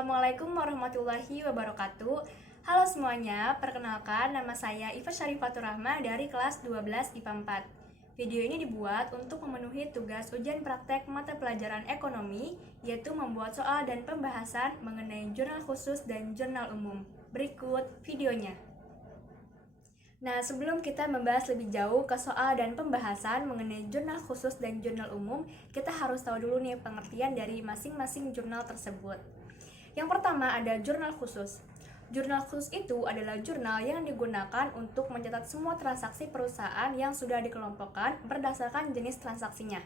Assalamualaikum warahmatullahi wabarakatuh. Halo semuanya, perkenalkan nama saya Iva Syarifatur Rahma dari kelas 12 IPA 4. Video ini dibuat untuk memenuhi tugas ujian praktek mata pelajaran ekonomi, yaitu membuat soal dan pembahasan mengenai jurnal khusus dan jurnal umum. Berikut videonya. Nah, sebelum kita membahas lebih jauh ke soal dan pembahasan mengenai jurnal khusus dan jurnal umum, kita harus tahu dulu nih pengertian dari masing-masing jurnal tersebut. Yang pertama ada jurnal khusus. Jurnal khusus itu adalah jurnal yang digunakan untuk mencatat semua transaksi perusahaan yang sudah dikelompokkan berdasarkan jenis transaksinya.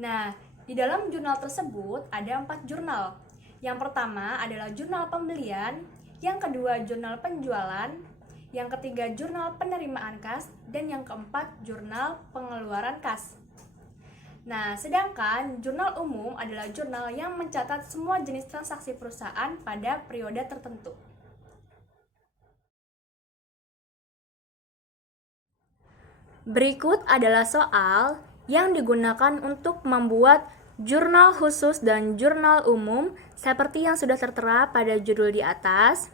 Nah, di dalam jurnal tersebut ada 4 jurnal. Yang pertama adalah jurnal pembelian, yang kedua jurnal penjualan, yang ketiga jurnal penerimaan kas, dan yang keempat jurnal pengeluaran kas. Nah, sedangkan jurnal umum adalah jurnal yang mencatat semua jenis transaksi perusahaan pada periode tertentu. Berikut adalah soal yang digunakan untuk membuat jurnal khusus dan jurnal umum seperti yang sudah tertera pada judul di atas.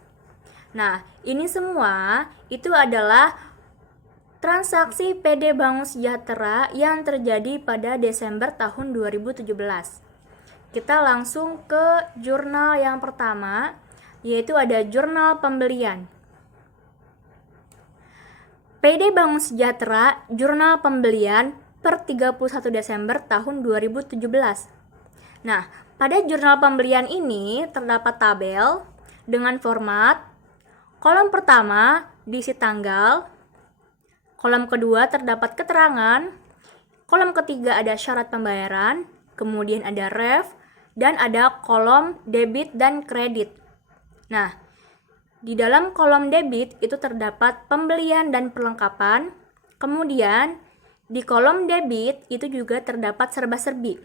Nah, ini semua itu adalah transaksi PD Bangun Sejahtera yang terjadi pada Desember tahun 2017. Kita langsung ke jurnal yang pertama, yaitu ada jurnal pembelian. PD Bangun Sejahtera, jurnal pembelian per 31 Desember tahun 2017. Nah, pada jurnal pembelian ini terdapat tabel dengan format kolom pertama diisi tanggal, kolom kedua terdapat keterangan, kolom ketiga ada syarat pembayaran, kemudian ada ref, dan ada kolom debit dan kredit. Nah, di dalam kolom debit itu terdapat pembelian dan perlengkapan, kemudian di kolom debit itu juga terdapat serba-serbi.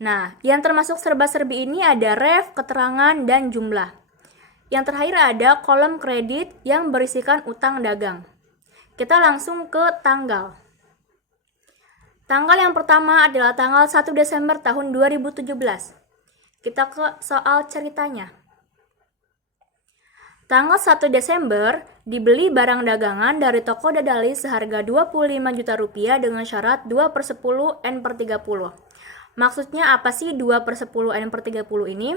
Nah, yang termasuk serba-serbi ini ada ref, keterangan, dan jumlah. Yang terakhir ada kolom kredit yang berisikan utang dagang. Kita langsung ke tanggal. Tanggal yang pertama adalah tanggal 1 Desember tahun 2017. Kita ke soal ceritanya. Tanggal 1 Desember dibeli barang dagangan dari toko dadali seharga 25 juta rupiah dengan syarat 2/10 N/30. Maksudnya apa sih 2/10 N/30 ini?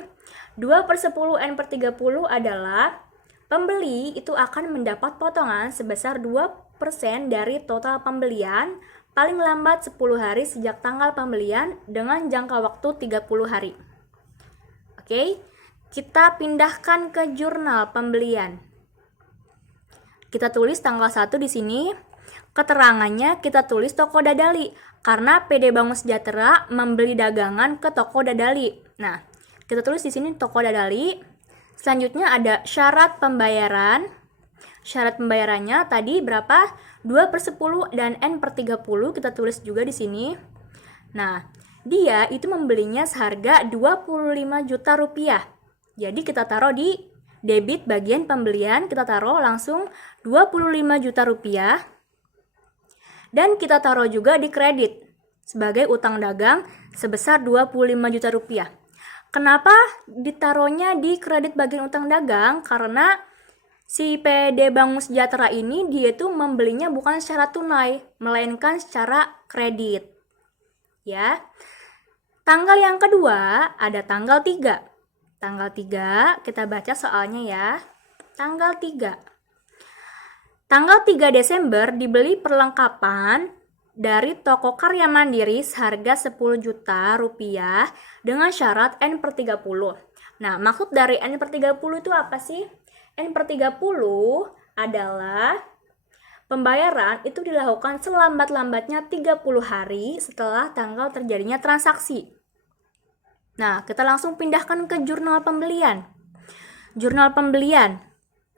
2/10 N/30 adalah pembeli itu akan mendapat potongan sebesar 2% dari total pembelian paling lambat 10 hari sejak tanggal pembelian dengan jangka waktu 30 hari. Oke, kita pindahkan ke jurnal pembelian. Kita tulis tanggal 1 di sini. Keterangannya kita tulis toko dadali karena PD Bangun Sejahtera membeli dagangan ke toko dadali. Nah, kita tulis di sini toko dadali. Selanjutnya ada syarat pembayaran. Syarat pembayarannya tadi berapa? 2/10 dan N/30 kita tulis juga di sini. Nah, dia itu membelinya seharga 25 juta rupiah. Jadi kita taruh di debit bagian pembelian, kita taruh langsung 25 juta rupiah. Dan kita taruh juga di kredit sebagai utang dagang sebesar 25 juta rupiah. Kenapa ditaruhnya di kredit bagian utang dagang? Karena si PD Bangun Sejahtera ini dia tuh membelinya bukan secara tunai, melainkan secara kredit. Ya. Tanggal yang kedua ada tanggal 3. Tanggal 3 kita baca soalnya ya. Tanggal 3. Tanggal 3 Desember dibeli perlengkapan dari toko Karya Mandiri seharga 10 juta rupiah dengan syarat N/30. Nah, maksud dari N/30 itu apa sih? N/30 adalah pembayaran itu dilakukan selambat-lambatnya 30 hari setelah tanggal terjadinya transaksi. Nah, kita langsung pindahkan ke jurnal pembelian. Jurnal pembelian,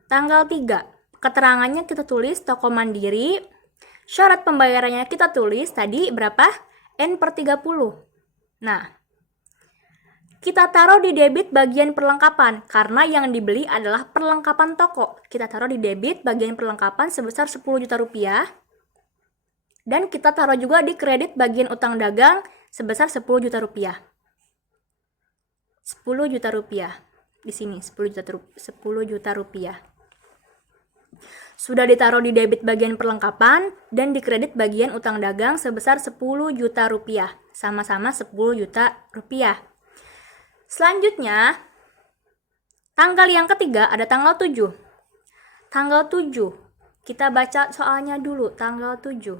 tanggal 3. Keterangannya kita tulis toko Mandiri. Syarat pembayarannya kita tulis tadi berapa? N/30. Nah, kita taruh di debit bagian perlengkapan karena yang dibeli adalah perlengkapan toko. Kita taruh di debit bagian perlengkapan sebesar 10 juta rupiah. Dan kita taruh juga di kredit bagian utang dagang sebesar 10 juta rupiah. 10 juta rupiah. Di sini 10 juta rupiah. Sudah ditaruh di debit bagian perlengkapan dan di kredit bagian utang dagang sebesar 10 juta rupiah. Sama-sama 10 juta rupiah. Selanjutnya, tanggal yang ketiga ada tanggal 7. Tanggal 7, kita baca soalnya dulu, tanggal 7.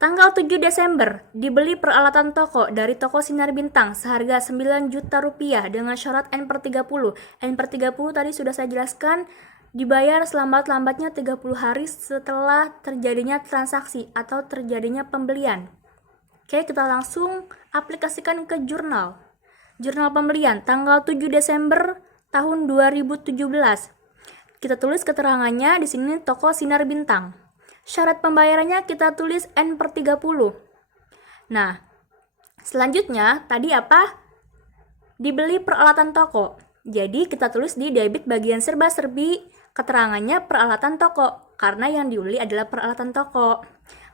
Tanggal 7 Desember, dibeli peralatan toko dari toko Sinar Bintang seharga 9 juta rupiah dengan syarat N/30. N/30 tadi sudah saya jelaskan, dibayar selambat-lambatnya 30 hari setelah terjadinya transaksi atau terjadinya pembelian. Oke, kita langsung aplikasikan ke jurnal. Jurnal pembelian tanggal 7 Desember tahun 2017. Kita tulis keterangannya di sini toko Sinar Bintang. Syarat pembayarannya kita tulis N/30. Nah, selanjutnya tadi apa? Dibeli peralatan toko. Jadi kita tulis di debit bagian serba-serbi keterangannya peralatan toko karena yang dibeli adalah peralatan toko.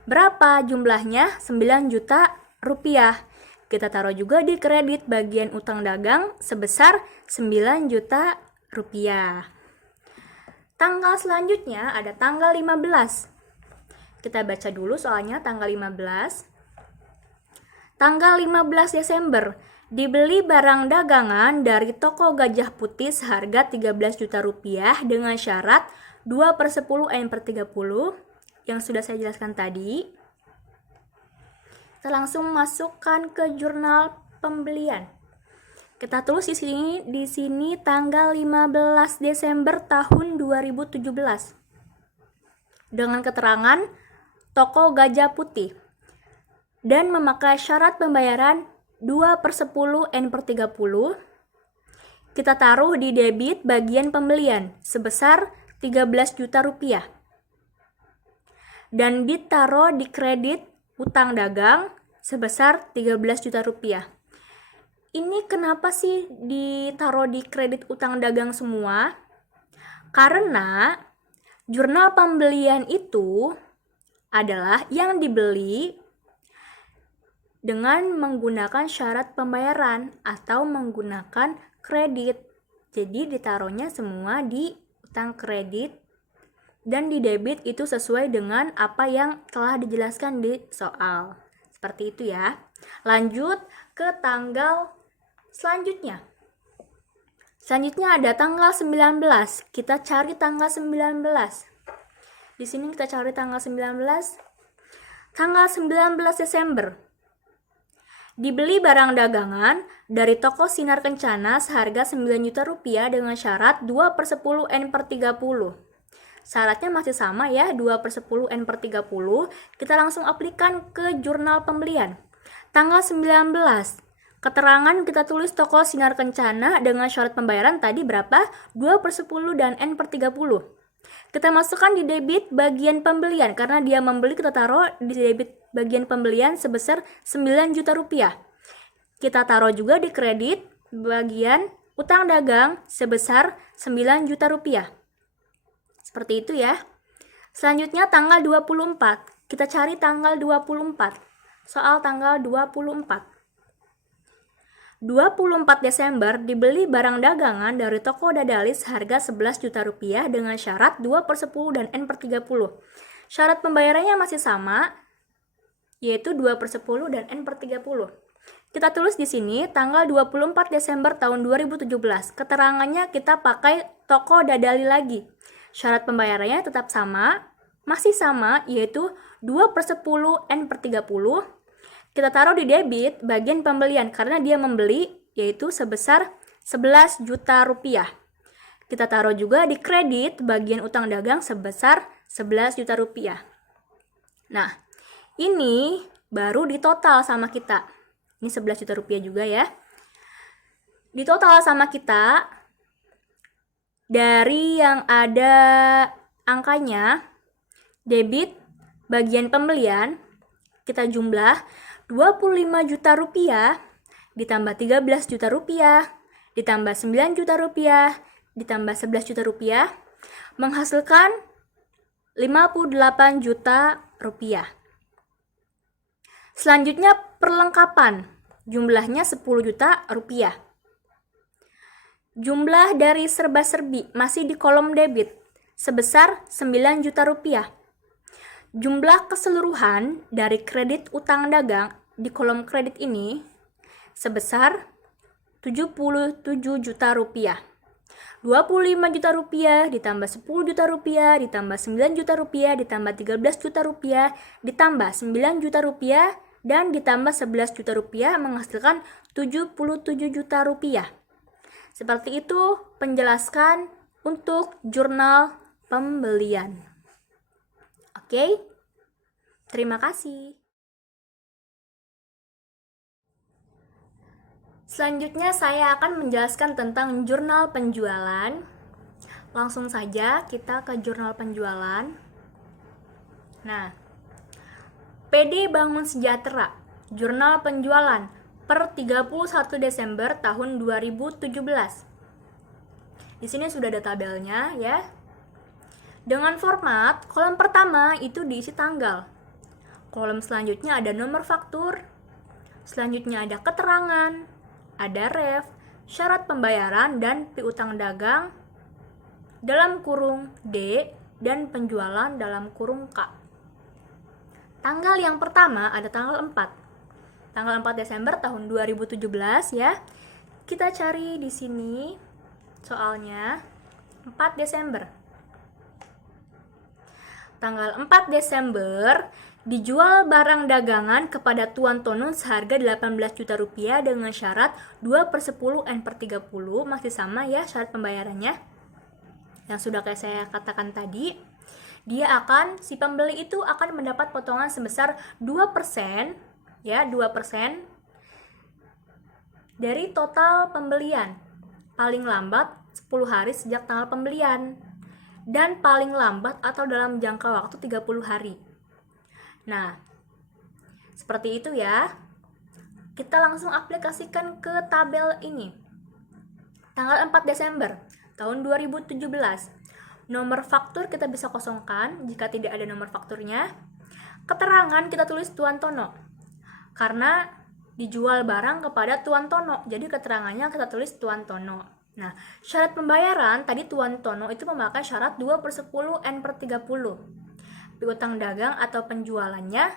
Berapa jumlahnya? 9 juta rupiah. Kita taruh juga di kredit bagian utang dagang sebesar 9 juta rupiah. Tanggal selanjutnya ada tanggal 15. Kita baca dulu soalnya tanggal 15. Tanggal 15 Desember, dibeli barang dagangan dari toko Gajah Putih seharga 13 juta rupiah dengan syarat 2/10 N/30 yang sudah saya jelaskan tadi. Kita langsung masukkan ke jurnal pembelian. Kita tulis di sini tanggal 15 Desember tahun 2017. Dengan keterangan toko Gajah Putih dan memakai syarat pembayaran 2/10 N/30. Kita taruh di debit bagian pembelian sebesar 13 juta rupiah dan ditaruh di kredit utang dagang sebesar 13 juta rupiah. Ini kenapa sih ditaruh di kredit utang dagang semua? Karena jurnal pembelian itu adalah yang dibeli dengan menggunakan syarat pembayaran atau menggunakan kredit. Jadi ditaruhnya semua di utang kredit dan di debit itu sesuai dengan apa yang telah dijelaskan di soal. Seperti itu ya. Lanjut ke tanggal selanjutnya. Selanjutnya ada tanggal 19. Kita cari tanggal 19. Di sini kita cari tanggal 19. Tanggal 19 Desember. Dibeli barang dagangan dari toko Sinar Kencana seharga 9 juta rupiah dengan syarat 2/10 N/30. Syaratnya masih sama ya, 2/10 N/30. Kita langsung aplikan ke jurnal pembelian. Tanggal 19. Keterangan kita tulis toko Sinar Kencana dengan syarat pembayaran tadi berapa? 2/10 dan N/30. Kita masukkan di debit bagian pembelian karena dia membeli, kita taruh di debit bagian pembelian sebesar 9 juta rupiah. Kita taruh juga di kredit bagian utang dagang sebesar 9 juta rupiah. Seperti itu ya. Selanjutnya tanggal 24. Kita cari tanggal 24. Soal tanggal 24. 24 Desember dibeli barang dagangan dari toko Dadalis harga 11 juta rupiah dengan syarat 2/10 dan N/30. Syarat pembayarannya masih sama, yaitu 2/10 dan N/30. Kita tulis di sini tanggal 24 Desember tahun 2017. Keterangannya kita pakai toko Dadali lagi. Syarat pembayarannya tetap sama, masih sama, yaitu 2/10 N/30. Kita taruh di debit bagian pembelian karena dia membeli, yaitu sebesar 11 juta rupiah. Kita taruh juga di kredit bagian utang dagang sebesar 11 juta rupiah. Nah, ini baru ditotal sama kita. Ini 11 juta rupiah juga ya. Ditotal sama kita dari yang ada angkanya, debit bagian pembelian, kita jumlah 25 juta rupiah ditambah 13 juta rupiah ditambah 9 juta rupiah ditambah 11 juta rupiah menghasilkan 58 juta rupiah. Selanjutnya perlengkapan, jumlahnya 10 juta rupiah. Jumlah dari serba-serbi masih di kolom debit sebesar 9 juta rupiah. Jumlah keseluruhan dari kredit utang dagang di kolom kredit ini sebesar 77 juta rupiah. 25 juta rupiah ditambah 10 juta rupiah ditambah 9 juta rupiah ditambah 13 juta rupiah ditambah 9 juta rupiah dan ditambah 11 juta rupiah menghasilkan 77 juta rupiah. Seperti itu penjelaskan untuk jurnal pembelian. Oke, terima kasih. Selanjutnya saya akan menjelaskan tentang jurnal penjualan. Langsung saja kita ke jurnal penjualan. Nah, PD Bangun Sejahtera, jurnal penjualan per 31 Desember tahun 2017. Di sini sudah ada tabelnya ya. Dengan format, kolom pertama itu diisi tanggal. Kolom selanjutnya ada nomor faktur. Selanjutnya ada keterangan, ada ref, syarat pembayaran dan piutang dagang dalam kurung D dan penjualan dalam kurung K. Tanggal yang pertama ada tanggal 4. Tanggal 4 Desember tahun 2017 ya. Kita cari di sini soalnya 4 Desember. Tanggal 4 Desember dijual barang dagangan kepada Tuan Tono seharga 18 juta rupiah dengan syarat 2/10 N/30, masih sama ya syarat pembayarannya. Yang sudah kayak saya katakan tadi, si pembeli itu akan mendapat potongan sebesar 2%, ya 2% dari total pembelian, paling lambat 10 hari sejak tanggal pembelian dan paling lambat atau dalam jangka waktu 30 hari. Nah, seperti itu ya. Kita langsung aplikasikan ke tabel ini. Tanggal 4 Desember tahun 2017. Nomor faktur kita bisa kosongkan jika tidak ada nomor fakturnya. Keterangan kita tulis Tuan Tono. Karena dijual barang kepada Tuan Tono, jadi keterangannya kita tulis Tuan Tono. Nah, syarat pembayaran tadi Tuan Tono itu memakai syarat 2/10 N/30. Piutang dagang atau penjualannya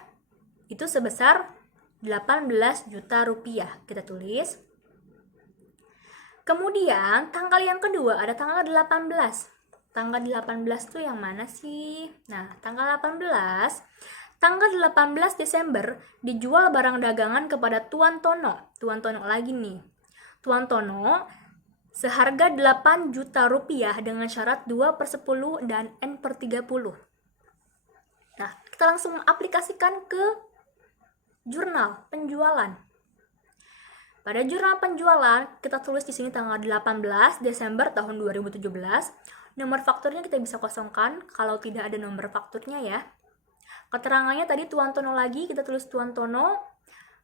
itu sebesar 18 juta rupiah. Kita tulis. Kemudian tanggal yang kedua ada tanggal 18. Tanggal 18 itu yang mana sih? Nah, tanggal 18 Desember dijual barang dagangan kepada Tuan Tono. Tuan Tono lagi nih. Tuan Tono seharga 8 juta rupiah dengan syarat 2/10 dan N/30. Nah, kita langsung aplikasikan ke jurnal penjualan. Pada jurnal penjualan, kita tulis di sini tanggal 18 Desember tahun 2017. Nomor fakturnya kita bisa kosongkan kalau tidak ada nomor fakturnya ya. Keterangannya tadi Tuan Tono lagi, kita tulis Tuan Tono.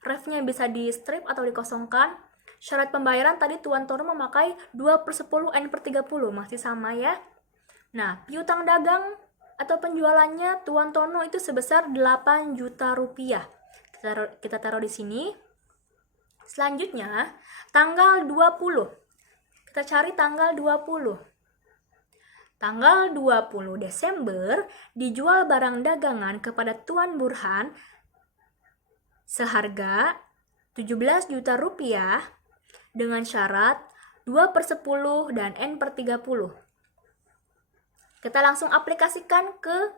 Refnya bisa di strip atau dikosongkan. Syarat pembayaran tadi Tuan Tono memakai 2/10 N/30, masih sama ya. Nah, piutang dagang atau penjualannya Tuan Tono itu sebesar 8 juta rupiah. Kita taruh di sini. Selanjutnya, tanggal 20. Kita cari tanggal 20. Tanggal 20 Desember dijual barang dagangan kepada Tuan Burhan seharga 17 juta rupiah dengan syarat 2/10 dan N/30. Kita langsung aplikasikan ke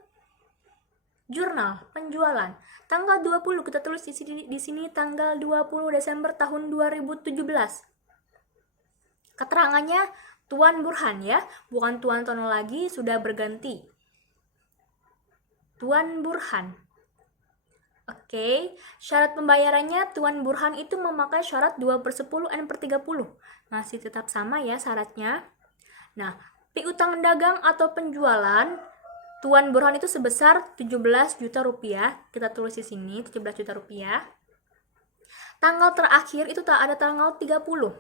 jurnal penjualan. Tanggal 20 kita tulis di sini tanggal 20 Desember tahun 2017. Keterangannya Tuan Burhan ya, bukan Tuan Tono lagi, sudah berganti. Tuan Burhan. Oke, syarat pembayarannya Tuan Burhan itu memakai syarat 2/10 N/30. Masih tetap sama ya syaratnya. Nah, piutang dagang atau penjualan Tuan Burhan itu sebesar 17 juta rupiah. Kita tulis di sini 17 juta rupiah. Tanggal terakhir itu tak ada tanggal 30.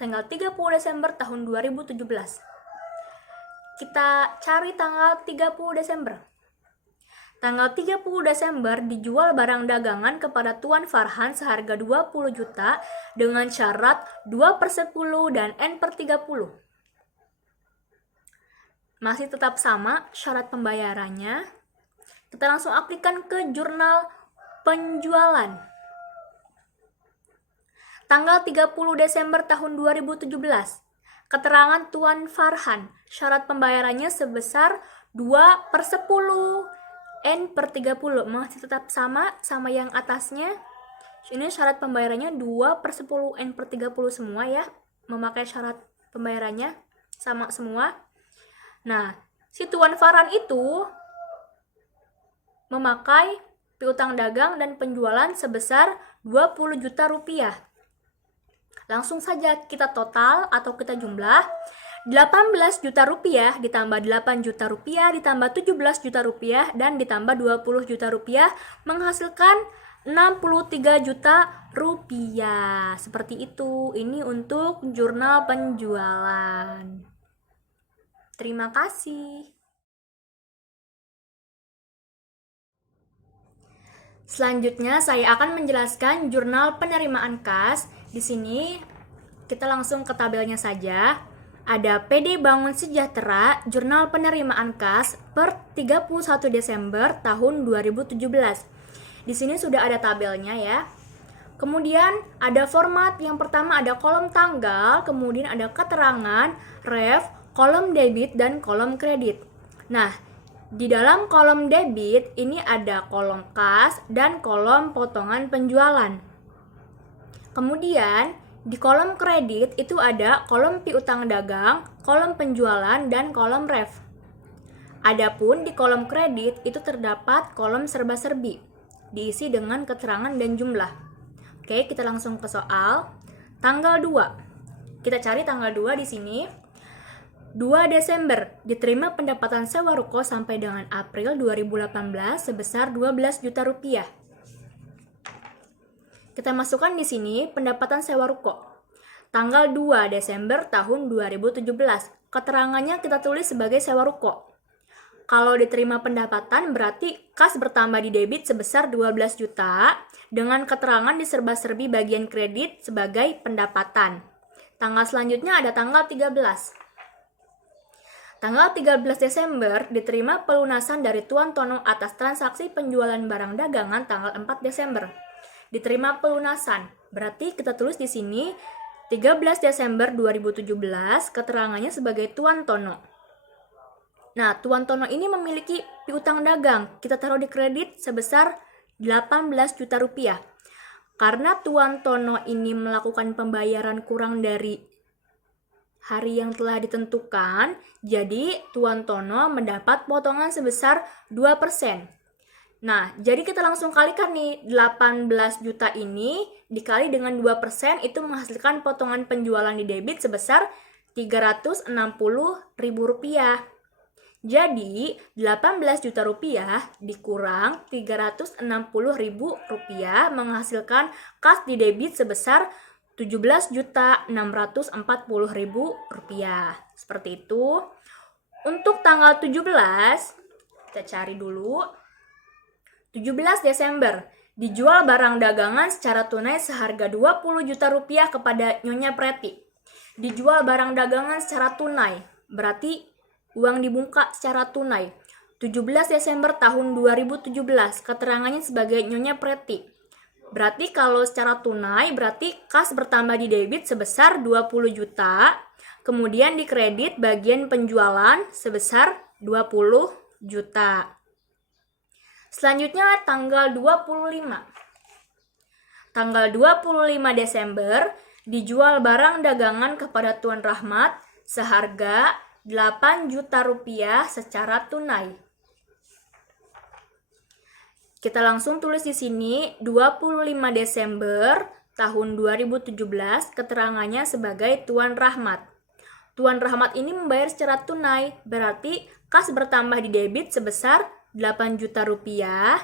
Tanggal 30 Desember tahun 2017. Kita cari tanggal 30 Desember. Tanggal 30 Desember dijual barang dagangan kepada Tuan Farhan seharga 20 juta dengan syarat 2/10 dan N/30. Masih tetap sama syarat pembayarannya. Kita langsung aplikasikan ke jurnal penjualan. Tanggal 30 Desember tahun 2017. Keterangan Tuan Farhan, syarat pembayarannya sebesar 2/10 N/30. Masih tetap sama yang atasnya. Ini syarat pembayarannya 2/10 N/30 semua ya. Memakai syarat pembayarannya sama semua. Nah, si Tuan Farhan itu memakai piutang dagang dan penjualan sebesar 20 juta rupiah. Langsung saja kita total atau kita jumlah. 18 juta rupiah ditambah 8 juta rupiah ditambah 17 juta rupiah dan ditambah 20 juta rupiah menghasilkan 63 juta rupiah. Seperti itu. Ini untuk jurnal penjualan. Terima kasih. Selanjutnya saya akan menjelaskan jurnal penerimaan kas. Di sini kita langsung ke tabelnya saja. Ada PD Bangun Sejahtera, jurnal penerimaan kas per 31 Desember tahun 2017. Di sini sudah ada tabelnya ya. Kemudian ada format, yang pertama ada kolom tanggal, kemudian ada keterangan, ref, kolom debit, dan kolom kredit. Nah, di dalam kolom debit ini ada kolom kas dan kolom potongan penjualan. Kemudian di kolom kredit itu ada kolom piutang dagang, kolom penjualan, dan kolom ref. Adapun di kolom kredit itu terdapat kolom serba-serbi, diisi dengan keterangan dan jumlah. Oke, kita langsung ke soal. Tanggal 2. Kita cari tanggal 2 di sini. 2 Desember diterima pendapatan sewa ruko sampai dengan April 2018 sebesar 12 juta rupiah. Kita masukkan di sini pendapatan sewa ruko. Tanggal 2 Desember tahun 2017. Keterangannya kita tulis sebagai sewa ruko. Kalau diterima pendapatan berarti kas bertambah di debit sebesar 12 juta dengan keterangan di serba-serbi bagian kredit sebagai pendapatan. Tanggal selanjutnya ada tanggal 13. Tanggal 13 Desember diterima pelunasan dari Tuan Tono atas transaksi penjualan barang dagangan tanggal 4 Desember. Diterima pelunasan. Berarti kita tulis di sini 13 Desember 2017 keterangannya sebagai Tuan Tono. Nah, Tuan Tono ini memiliki piutang dagang. Kita taruh di kredit sebesar 18 juta rupiah. Karena Tuan Tono ini melakukan pembayaran kurang dari hari yang telah ditentukan, jadi Tuan Tono mendapat potongan sebesar 2%. Nah, jadi kita langsung kalikan nih, 18 juta ini dikali dengan 2% itu menghasilkan potongan penjualan di debit sebesar Rp360.000. Jadi, 18 juta rupiah dikurang Rp360.000 menghasilkan kas di debit sebesar Rp17.640.000. Seperti itu. Untuk tanggal 17, kita cari dulu. 17 Desember, dijual barang dagangan secara tunai seharga 20 juta rupiah kepada Nyonya Preti. Dijual barang dagangan secara tunai, berarti uang dibuka secara tunai. 17 Desember tahun 2017, keterangannya sebagai Nyonya Preti. Berarti kalau secara tunai, berarti kas bertambah di debit sebesar 20 juta, kemudian di kredit bagian penjualan sebesar 20 juta. Selanjutnya tanggal 25. Tanggal 25 Desember dijual barang dagangan kepada Tuan Rahmat seharga 8 juta rupiah secara tunai. Kita langsung tulis di sini 25 Desember tahun 2017 keterangannya sebagai Tuan Rahmat. Tuan Rahmat ini membayar secara tunai, berarti kas bertambah di debit sebesar 8 juta rupiah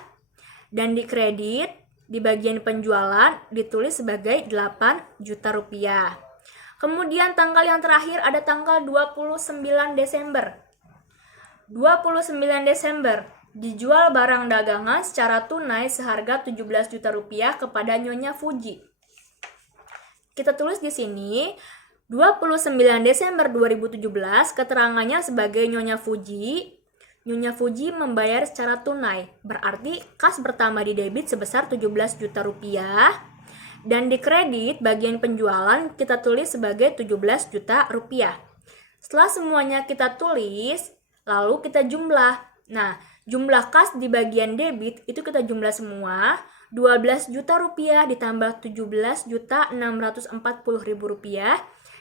dan di kredit di bagian penjualan ditulis sebagai 8 juta rupiah. Kemudian tanggal yang terakhir ada tanggal 29 Desember. 29 Desember Dijual barang dagangan secara tunai seharga 17 juta rupiah kepada Nyonya Fuji. Kita tulis di sini 29 Desember 2017 keterangannya sebagai Nyonya Fuji. Nyonya Fuji membayar secara tunai, berarti kas pertama di debit sebesar 17 juta rupiah dan di kredit bagian penjualan kita tulis sebagai 17 juta rupiah. Setelah semuanya kita tulis, lalu kita jumlah. Nah, jumlah kas di bagian debit itu kita jumlah semua. 12 juta rupiah ditambah 17 juta 640 ribu rupiah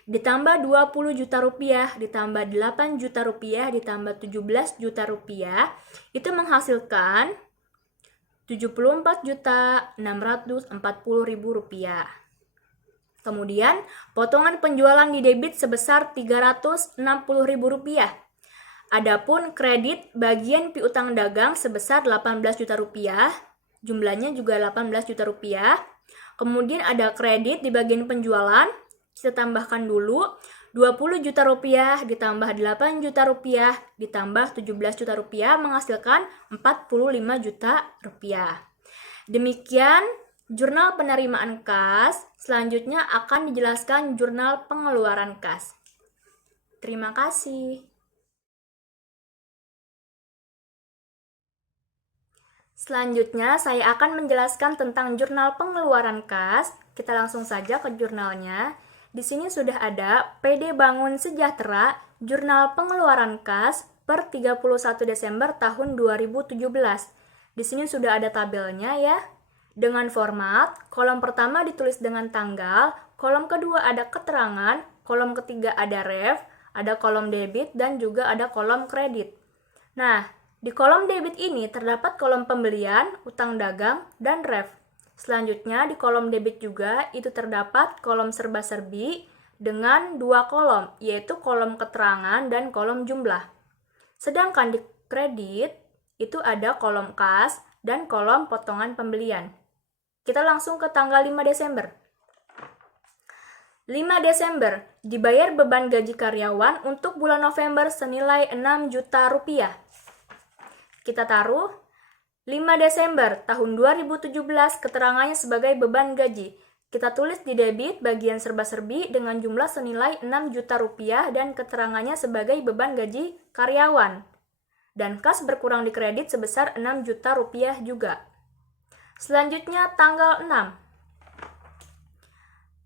ditambah 20 juta rupiah ditambah 8 juta rupiah ditambah 17 juta rupiah itu menghasilkan 74 juta 640 ribu rupiah. Kemudian potongan penjualan di debit sebesar 360 ribu rupiah. Adapun kredit bagian piutang dagang sebesar 18 juta rupiah, jumlahnya juga 18 juta rupiah. Kemudian ada kredit di bagian penjualan, kita tambahkan dulu 20 juta rupiah ditambah 8 juta rupiah ditambah 17 juta rupiah menghasilkan 45 juta rupiah. Demikian jurnal penerimaan kas. Selanjutnya akan dijelaskan jurnal pengeluaran kas. Terima kasih. Selanjutnya saya akan menjelaskan tentang jurnal pengeluaran kas. Kita langsung saja ke jurnalnya. Di sini sudah ada PD Bangun Sejahtera, jurnal pengeluaran kas per 31 Desember tahun 2017. Di sini sudah ada tabelnya ya. Dengan format, kolom pertama ditulis dengan tanggal, kolom kedua ada keterangan, kolom ketiga ada ref, ada kolom debit, dan juga ada kolom kredit. Nah, di kolom debit ini terdapat kolom pembelian, utang dagang, dan ref. Selanjutnya di kolom debit juga itu terdapat kolom serba-serbi dengan dua kolom, yaitu kolom keterangan dan kolom jumlah. Sedangkan di kredit itu ada kolom kas dan kolom potongan pembelian. Kita langsung ke tanggal 5 Desember. 5 Desember dibayar beban gaji karyawan untuk bulan November senilai 6 juta rupiah. Kita taruh 5 Desember tahun 2017 keterangannya sebagai beban gaji. Kita tulis di debit bagian serba-serbi dengan jumlah senilai 6 juta rupiah dan keterangannya sebagai beban gaji karyawan. Dan kas berkurang di kredit sebesar 6 juta rupiah juga. Selanjutnya tanggal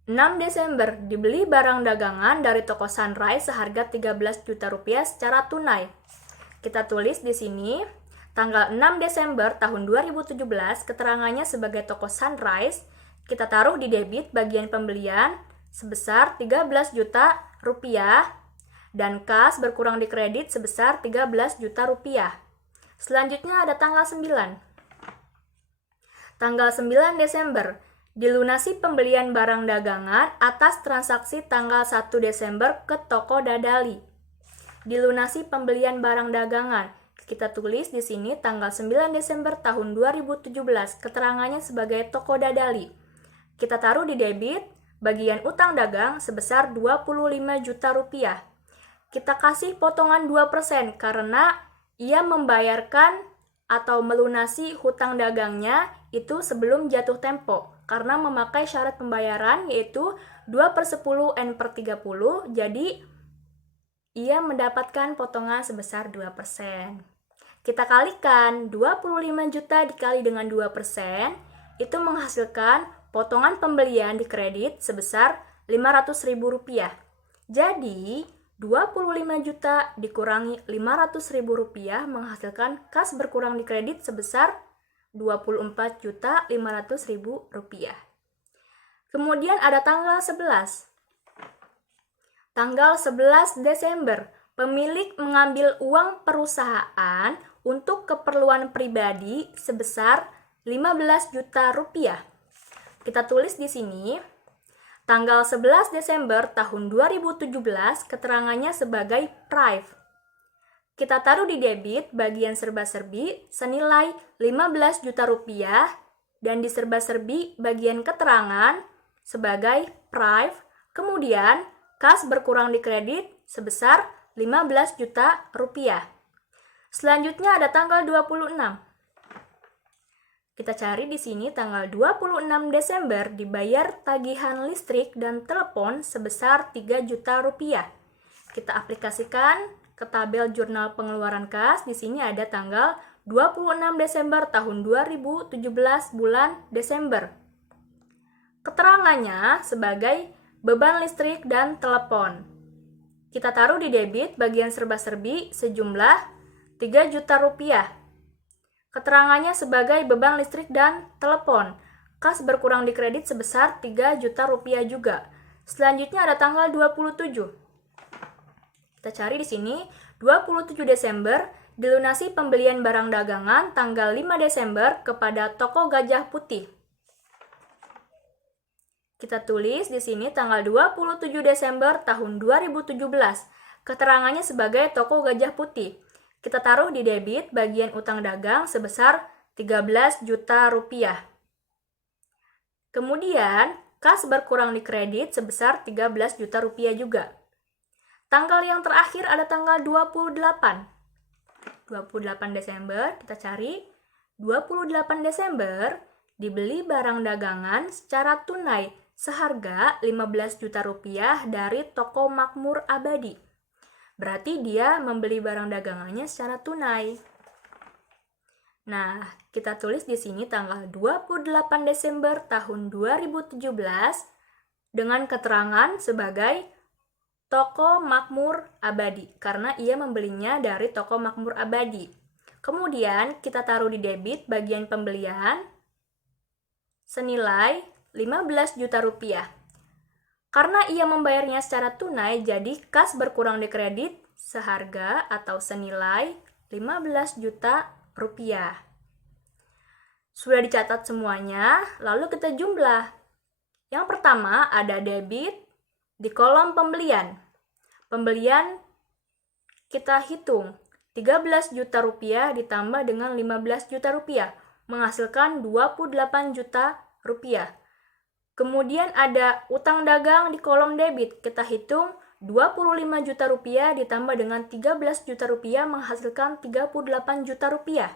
6 Desember dibeli barang dagangan dari toko Sunrise seharga 13 juta rupiah secara tunai. Kita tulis di sini tanggal 6 Desember tahun 2017 keterangannya sebagai toko Sunrise, kita taruh di debit bagian pembelian sebesar 13 juta rupiah dan kas berkurang di kredit sebesar 13 juta rupiah. Selanjutnya ada tanggal 9. Tanggal 9 Desember dilunasi pembelian barang dagangan atas transaksi tanggal 1 Desember ke toko Dadali. Dilunasi pembelian barang dagangan. Kita tulis di sini tanggal 9 Desember tahun 2017, keterangannya sebagai toko Dadali. Kita taruh di debit bagian utang dagang sebesar 25 juta rupiah. Kita kasih potongan 2% karena ia membayarkan atau melunasi hutang dagangnya itu sebelum jatuh tempo karena memakai syarat pembayaran yaitu 2/10 N/30, jadi ia mendapatkan potongan sebesar 2%. Kita kalikan 25 juta dikali dengan 2%, itu menghasilkan potongan pembelian di kredit sebesar 500 ribu rupiah. Jadi, 25 juta dikurangi 500 ribu rupiah menghasilkan kas berkurang di kredit sebesar 24 juta 500 ribu rupiah. Kemudian ada tanggal 11. Tanggal 11 Desember, pemilik mengambil uang perusahaan untuk keperluan pribadi sebesar 15 juta rupiah. Kita tulis di sini, tanggal 11 Desember tahun 2017 keterangannya sebagai prive. Kita taruh di debit bagian serba-serbi senilai 15 juta rupiah dan di serba-serbi bagian keterangan sebagai prive, kemudian kas berkurang di kredit sebesar 15 juta rupiah. Selanjutnya ada tanggal 26. Kita cari di sini tanggal 26 Desember dibayar tagihan listrik dan telepon sebesar 3 juta rupiah. Kita aplikasikan ke tabel jurnal pengeluaran kas. Di sini ada tanggal 26 Desember tahun 2017 bulan Desember. Keterangannya sebagai beban listrik dan telepon. Kita taruh di debit bagian serba-serbi sejumlah 3 juta rupiah. Keterangannya sebagai beban listrik dan telepon. Kas berkurang di kredit sebesar 3 juta rupiah juga. Selanjutnya ada tanggal 27. Kita cari di sini 27 Desember dilunasi pembelian barang dagangan tanggal 5 Desember kepada toko Gajah Putih. Kita tulis di sini tanggal 27 Desember tahun 2017. Keterangannya sebagai toko Gajah Putih. Kita taruh di debit bagian utang dagang sebesar 13 juta rupiah. Kemudian, kas berkurang di kredit sebesar 13 juta rupiah juga. Tanggal yang terakhir ada tanggal 28. 28 Desember, kita cari. 28 Desember, dibeli barang dagangan secara tunai seharga 15 juta rupiah dari toko Makmur Abadi. Berarti dia membeli barang dagangannya secara tunai. Nah, kita tulis di sini tanggal 28 Desember tahun 2017 dengan keterangan sebagai toko Makmur Abadi karena ia membelinya dari toko Makmur Abadi. Kemudian kita taruh di debit bagian pembelian senilai 15 juta rupiah. Karena ia membayarnya secara tunai, jadi kas berkurang di kredit seharga atau senilai 15 juta rupiah. Sudah dicatat semuanya, lalu kita jumlah. Yang pertama ada debit di kolom pembelian. Pembelian kita hitung 13 juta rupiah ditambah dengan 15 juta rupiah, menghasilkan 28 juta rupiah. Kemudian ada utang dagang di kolom debit. Kita hitung 25 juta rupiah ditambah dengan 13 juta rupiah menghasilkan 38 juta rupiah.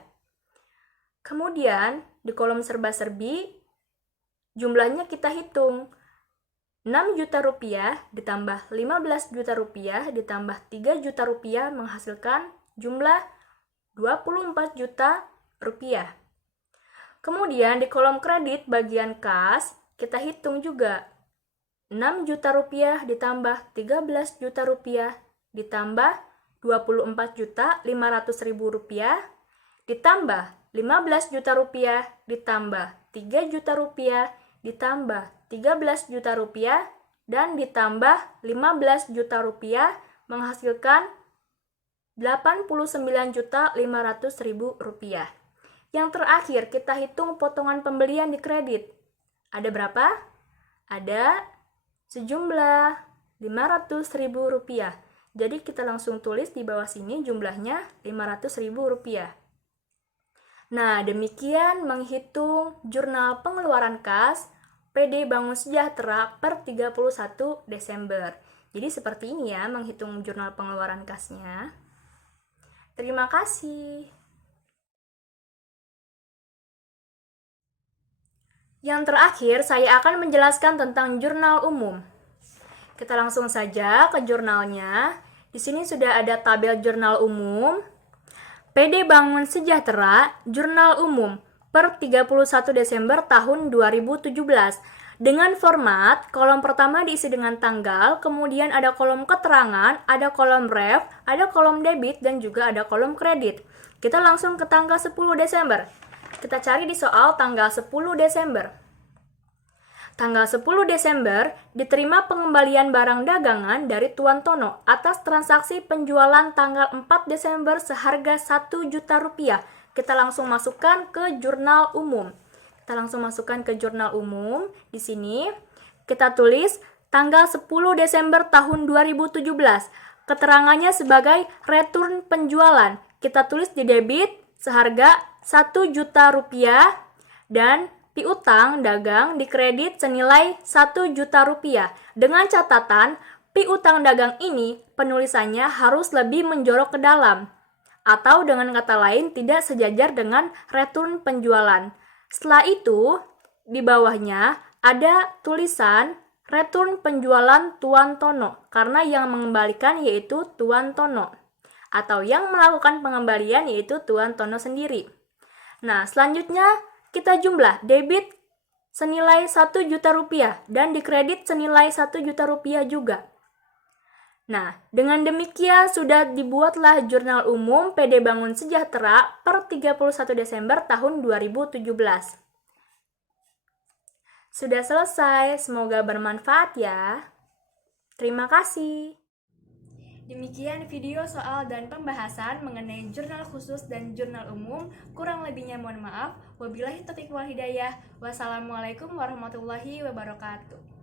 Kemudian di kolom serba-serbi jumlahnya kita hitung 6 juta rupiah ditambah 15 juta rupiah ditambah 3 juta rupiah menghasilkan jumlah 24 juta rupiah. Kemudian di kolom kredit bagian kas kita hitung juga 6 juta rupiah ditambah 13 juta rupiah ditambah 24 juta 500 ribu rupiah ditambah 15 juta rupiah ditambah 3 juta rupiah ditambah 13 juta rupiah dan ditambah 15 juta rupiah menghasilkan 89 juta 500 ribu rupiah. Yang terakhir kita hitung potongan pembelian di kredit. Ada berapa? Ada sejumlah 500 ribu rupiah. Jadi kita langsung tulis di bawah sini jumlahnya 500 ribu rupiah. Nah, demikian menghitung jurnal pengeluaran kas PD Bangun Sejahtera per 31 Desember. Jadi seperti ini ya menghitung jurnal pengeluaran kasnya. Terima kasih. Yang terakhir, saya akan menjelaskan tentang jurnal umum. Kita langsung saja ke jurnalnya. Di sini sudah ada tabel jurnal umum. PD Bangun Sejahtera, jurnal umum per 31 Desember tahun 2017. Dengan format, kolom pertama diisi dengan tanggal, kemudian ada kolom keterangan, ada kolom ref, ada kolom debit, dan juga ada kolom kredit. Kita langsung ke tanggal 10 Desember. Kita cari di soal tanggal 10 Desember. Tanggal 10 Desember diterima pengembalian barang dagangan dari Tuan Tono atas transaksi penjualan tanggal 4 Desember seharga 1 juta rupiah. Kita langsung masukkan ke jurnal umum. Di sini kita tulis tanggal 10 Desember tahun 2017. Keterangannya sebagai return penjualan. Kita tulis di debit seharga 1 juta rupiah dan piutang dagang di kredit senilai 1 juta rupiah. Dengan catatan, piutang dagang ini penulisannya harus lebih menjorok ke dalam. atau dengan kata lain tidak sejajar dengan return penjualan. Setelah itu, di bawahnya ada tulisan return penjualan Tuan Tono, karena yang mengembalikan yaitu Tuan Tono, atau yang melakukan pengembalian yaitu Tuan Tono sendiri. Nah, selanjutnya kita jumlah debit senilai 1 juta rupiah dan dikredit senilai 1 juta rupiah juga. Nah, dengan demikian sudah dibuatlah Jurnal Umum PD Bangun Sejahtera per 31 Desember tahun 2017. Sudah selesai, semoga bermanfaat ya. Terima kasih. Demikian video soal dan pembahasan mengenai jurnal khusus dan jurnal umum. Kurang lebihnya mohon maaf. Wabillahi taufiq wal hidayah. Wassalamualaikum warahmatullahi wabarakatuh.